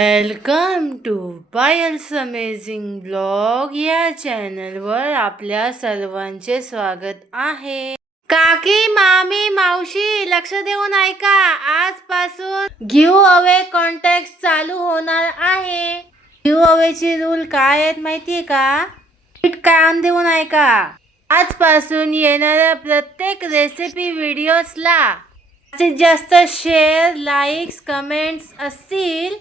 Welcome to Payal's amazing blog या चॅनलवर आपल्या सर्वांचे स्वागत आहे. काकी मामी मावशी लक्ष देऊन ऐका. आजपासून गिव अवे कॉन्टॅक्ट चालू होणार आहे. गिव अवेचे रूल काय आहेत माहितीये का? पीठ कान देऊन ऐका. आजपासून येणाऱ्या प्रत्येक रेसिपी व्हिडिओजला जास्तीत जास्त शेअर लाईक्स कमेंट्स असतील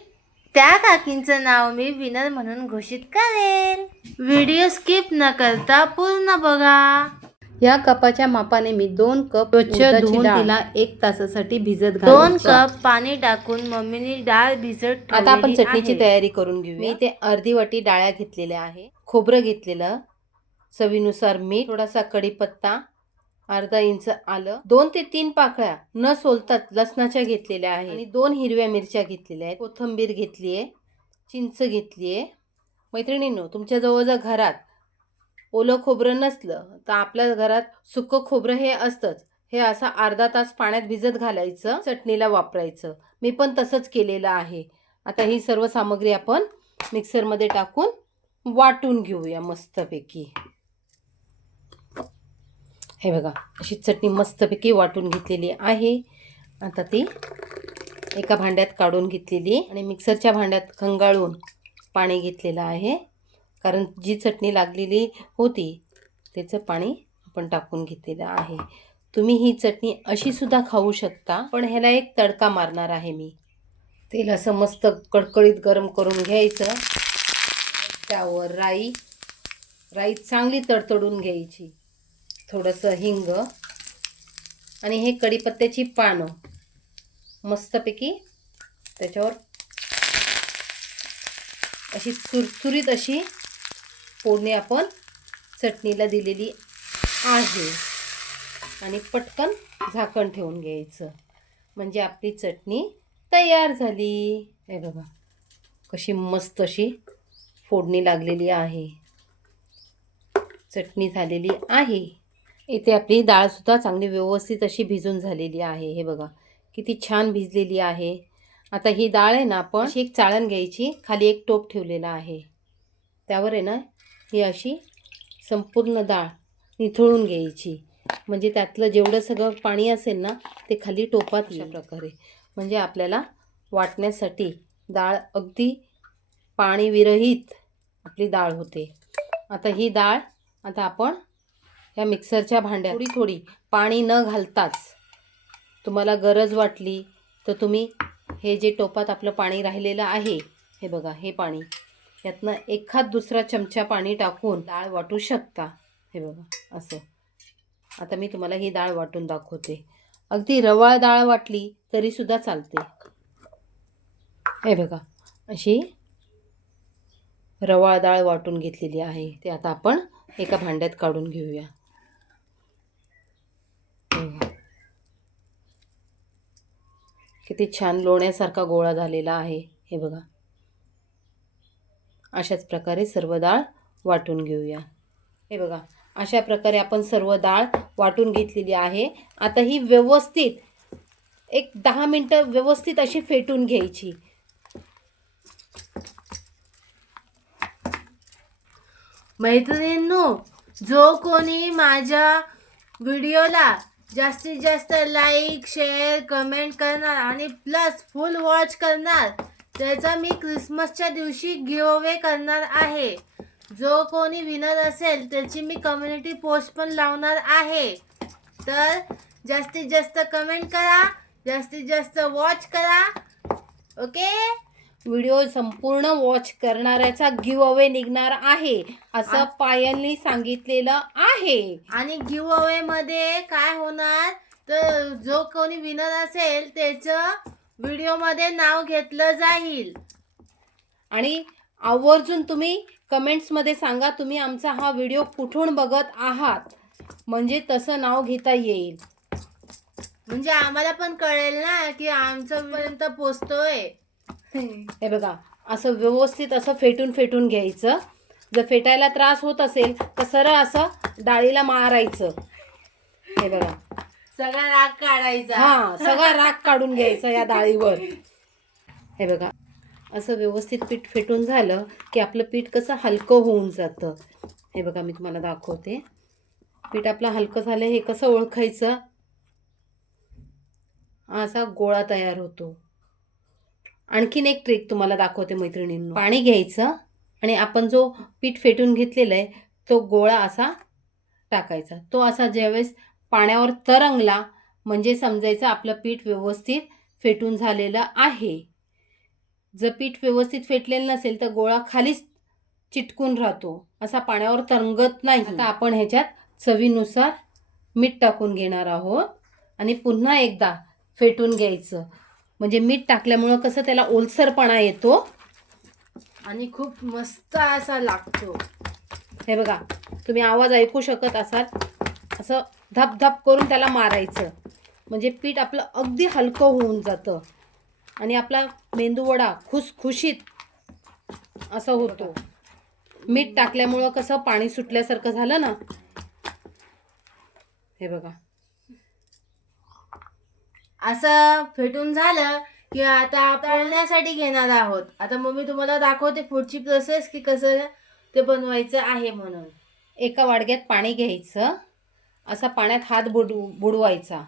त्या काकींचं नाव मी विनर म्हणून घोषित करेल व्हिडिओ स्किप न करता पूर्ण बघा. या कपाच्या मापाने मी दोन कप स्वच्छ धुवून तिला एक तासासाठी भिजत दोन. कप पाणी टाकून मम्मीने डाळ भिजत आता आपण ठेवलेली चटणीची आहे. तयारी करून घेऊ मी इथे अर्धी वाटी डाळ्या घेतलेल्या आहे. खोबरं घेतलेलं. चवीनुसार मीठ थोडासा कढीपत्ता अर्धा इंच आलं. दोन ते तीन पाकळ्या न सोलतात लसणाच्या घेतलेल्या आहे आणि दोन हिरव्या मिरच्या घेतलेल्या आहेत. कोथंबीर घेतली आहे. चिंच घेतली आहे. मैत्रिणींनो तुमच्याजवळ जर घरात ओलं खोबरं नसलं तर आपल्या घरात सुकं खोबरं हे असतंच. हे असं अर्धा तास पाण्यात भिजत घालायचं चटणीला वापरायचं. मी पण तसंच केलेलं आहे. आता ही सर्व सामग्री आपण मिक्सरमध्ये टाकून वाटून घेऊया मस्तपैकी. हे बघा अशी चटणी मस्तपैकी वाटून घेतलेली आहे. आता ती एका भांड्यात काढून घेतलेली आणि मिक्सरच्या भांड्यात खंगाळून पाणी घेतलेलं आहे. कारण जी चटणी लागलेली होती त्याचं पाणी आपण टाकून घेतलेलं आहे. तुम्ही ही चटणी अशीसुद्धा खाऊ शकता पण ह्याला एक तडका मारणार आहे मी. तेल असं मस्त कडकडीत गरम करून घ्यायचं. त्यावर राई राई चांगली तडतडून घ्यायची. थोडंसं हिंग आणि हे कढीपत्त्याची पानं मस्तपैकी त्याच्यावर अशी चुरचुरीत अशी फोडणी आपण चटणीला दिलेली आहे. आणि पटकन झाकण ठेवून घ्यायचं. म्हणजे आपली चटणी तयार झाली. हे बघा कशी मस्त अशी फोडणी लागलेली आहे. चटणी झालेली आहे. इथे आपली डाळसुद्धा चांगली व्यवस्थित अशी भिजून झालेली आहे. हे बघा किती छान भिजलेली आहे. आता ही डाळ आहे ना आपण अशी एक चाळण घ्यायची. खाली एक टोप ठेवलेला आहे. त्यावर आहे ना ही अशी संपूर्ण डाळ निथळून घ्यायची. म्हणजे त्यातलं जेवढं सगळं पाणी असेल ना ते खाली टोपात अशा प्रकारे. म्हणजे आपल्याला वाटण्यासाठी डाळ अगदी पाणी विरहित आपली डाळ होते. आता ही डाळ आता आपण या मिक्सरच्या भांड्यात. थोडी थोडी पाणी न घालताच. तुम्हाला गरज वाटली तर तुम्ही हे जे टोपात आपलं पाणी राहिलेलं आहे हे बघा हे पाणी. यातनं एखाद दुसरा चमचा पाणी टाकून डाळ वाटू शकता. हे बघा असं. आता मी तुम्हाला ही डाळ वाटून दाखवते. अगदी रवाळ डाळ वाटली तरीसुद्धा चालते. हे बघा अशी रवाळ डाळ वाटून घेतलेली आहे. ते आता आपण एका भांड्यात काढून घेऊया हे बघा. किती छान लोण्यासारखा गोळा झालेला आहे. हे बघा. अशाच प्रकारे सर्व डाळ वाटून घेऊया. हे बघा. अशा प्रकारे आपण सर्व डाळ वाटून घेतलेली आहे. आता ही व्यवस्थित एक दहा मिनटं व्यवस्थित अशी फेटून घ्यायची. मैत्रिणींनो जो कोणी माझ्या व्हिडिओला जास्तीत जास्त लाईक शेअर कमेंट करणार आणि प्लस फुल वॉच करणार. त्याचा मी क्रिसमसच्या दिवशी गिव करणार आहे. जो कोणी विनर असेल त्याची मी कम्युनिटी पोस्ट पण लावणार आहे. तर जास्तीत जास्त कमेंट करा जास्तीत जास्त वॉच करा. ओके व्हिडिओ संपूर्ण वॉच करणाऱ्याचा गिव अवे निघणार आहे असं पायलनी सांगितलेलं आहे. आणि गिव अवे मध्ये काय होणार? तर जो कोणी विनर असेल त्याचं व्हिडिओमध्ये नाव घेतलं जाईल. आणि आवर्जून तुम्ही कमेंट्समध्ये सांगा तुम्ही आमचा हा व्हिडिओ कुठून बघत आहात? म्हणजे तसं नाव घेता येईल. म्हणजे आम्हाला पण कळेल ना की आमचं पर्यंत पोचतोय. हे बघा असं व्यवस्थित असं फेटून फेटून घ्यायचं. जर फेटायला त्रास होत असेल तर सरळ असं डाळीला मारायचं. हे बघा. सगळा राग काढायचा. हा सगळा राग काढून घ्यायचा या डाळीवर. हे बघा असं व्यवस्थित पीठ फेटून झालं की आपलं पीठ कसं हलकं होऊन जातं. हे बघा मी तुम्हाला दाखवते. पीठ आपलं हलकं झालं हे कसं ओळखायचं? असा गोळा तयार होतो. आणखीन एक ट्रिक तुम्हाला दाखवते मैत्रिणींनी. पाणी घ्यायचं आणि आपण जो पीठ फेटून घेतलेला आहे तो गोळा असा टाकायचा. तो असा ज्यावेळेस पाण्यावर तरंगला म्हणजे समजायचं आपलं पीठ व्यवस्थित फेटून झालेलं आहे. जर पीठ व्यवस्थित फेटलेलं नसेल तर गोळा खालीच चिटकून राहतो. असा पाण्यावर तरंगत नाही. आता आपण ह्याच्यात चवीनुसार मीठ टाकून घेणार आहोत आणि पुन्हा एकदा फेटून घ्यायचं. म्हणजे मीठ टाकल्यामुळं कसं त्याला ओलसरपणा येतो? आणि खूप मस्त असा लागतो. हे बघा तुम्ही आवाज ऐकू शकत असाल. असं धप धप करून त्याला मारायचं. म्हणजे पीठ आपलं अगदी हलकं होऊन जातं. आणि आपला मेंदूवडा खुसखुशीत असं होतो. मीठ टाकल्यामुळं कसं पाणी सुटल्यासारखं झालं ना? हे बघा. असं फेटून झालं की आता तळण्यासाठी घेणार आहोत. आता मम्मी तुम्हाला दाखवते पुढची प्रोसेस की कसं ते बनवायचं आहे म्हणून. एका वाडग्यात पाणी घ्यायचं असा पाण्यात हात बुडू बुडवायचा.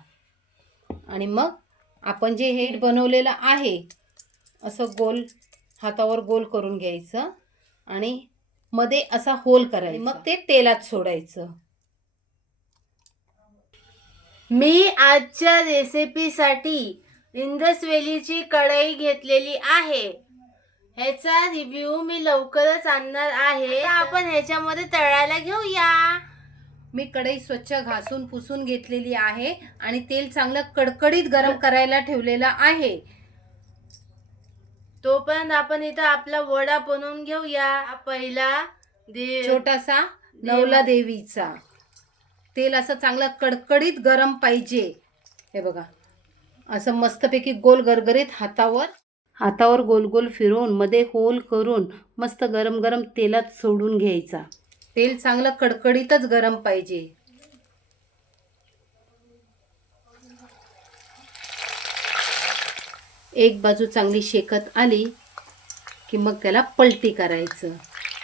आणि मग आपण जे हे बनवलेलं आहे असं गोल हातावर गोल करून घ्यायचं आणि मध्ये असा होल करायचा. मग ते तेलात सोडायचं. मी आजच्या रेसिपीसाठी इंदसवेलीची कढई घेतलेली आहे. ह्याचा रिव्ह्यू मी लवकरच आणणार आहे. आपण ह्याच्यामध्ये तळायला घेऊया. मी कढई स्वच्छ घासून पुसून घेतलेली आहे आणि तेल चांगलं कडकडीत गरम करायला ठेवलेलं आहे. तोपर्यंत आपण इथं आपला वडा बनवून घेऊया. पहिला दे- छोटासा नवला देवीचा. तेल असं चांगलं कडकडीत गरम पाहिजे. हे बघा. असं मस्तपैकी गोल गरगरीत हातावर हातावर गोल गोल फिरवून मध्ये होल करून मस्त गरम गरम तेलात सोडून घ्यायचा. तेल चांगलं कडकडीतच गरम पाहिजे. एक बाजू चांगली शेकत आली की मग त्याला पलटी करायचं.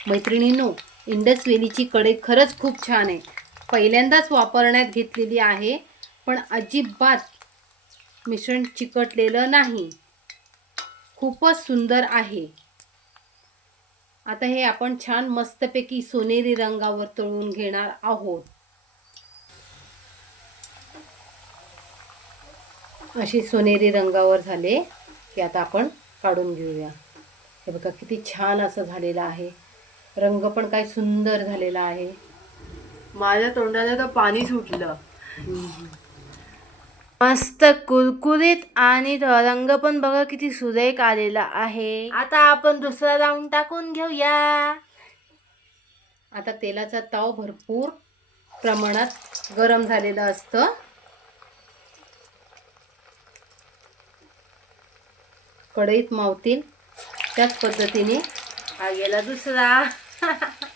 मैत्रिणींनो इंडस वेलीची कढई खरंच खूप छान आहे. पहिल्यांदाच वापरण्यात घेतलेली आहे पण अजिबात मिश्रण चिकटलेलं नाही. खूपच सुंदर आहे. आता हे आपण छान मस्तपैकी सोनेरी रंगावर तळून घेणार आहोत. अशी सोनेरी रंगावर झाले की आता आपण काढून घेऊया. हे बघा किती छान असं झालेलं आहे. रंग पण काय सुंदर झालेला आहे. माझ्या तोंडाला तर पाणी सुटलं. मस्त कुरकुरीत आणि रंग पण बघा किती सुरेख आलेला आहे. आता आपण दुसरा राऊंड टाकून घेऊया. आता तेलाचा ताव भरपूर प्रमाणात गरम झालेलं असतं. कढईत मावतील त्याच पद्धतीने आगेला दुसरा.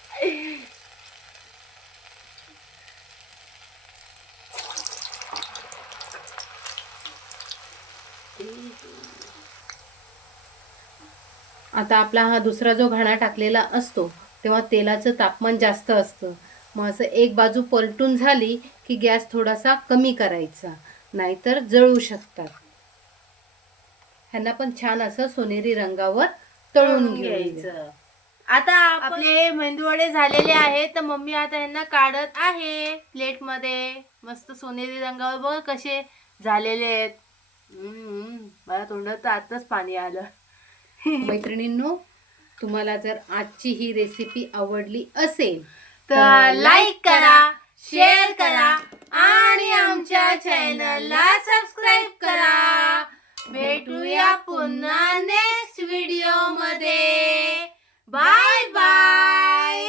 आता आपला हा दुसरा जो घाणा टाकलेला असतो तेव्हा तेलाचं तापमान जास्त असतं. मग असं एक बाजू पलटून झाली की गॅस थोडासा कमी करायचा नाहीतर जळू शकतात. ह्यांना पण छान असं सोनेरी रंगावर तळून घ्यायचं. आता आपले मेंदूवडे झालेले आहेत तर मम्मी आता यांना काढत आहे प्लेटमध्ये मस्त सोनेरी रंगावर बघ कसे झालेले आहेत. मला तोंडात तर आताच पाणी आलं. मैत्रिणींनो तुम्हाला जर आजची ही रेसिपी आवडली असेल तर लाईक करा शेअर करा आणि आमच्या चॅनलला सबस्क्राईब करा. भेटूया पुन्हा नेक्स्ट व्हिडिओमध्ये. Bye bye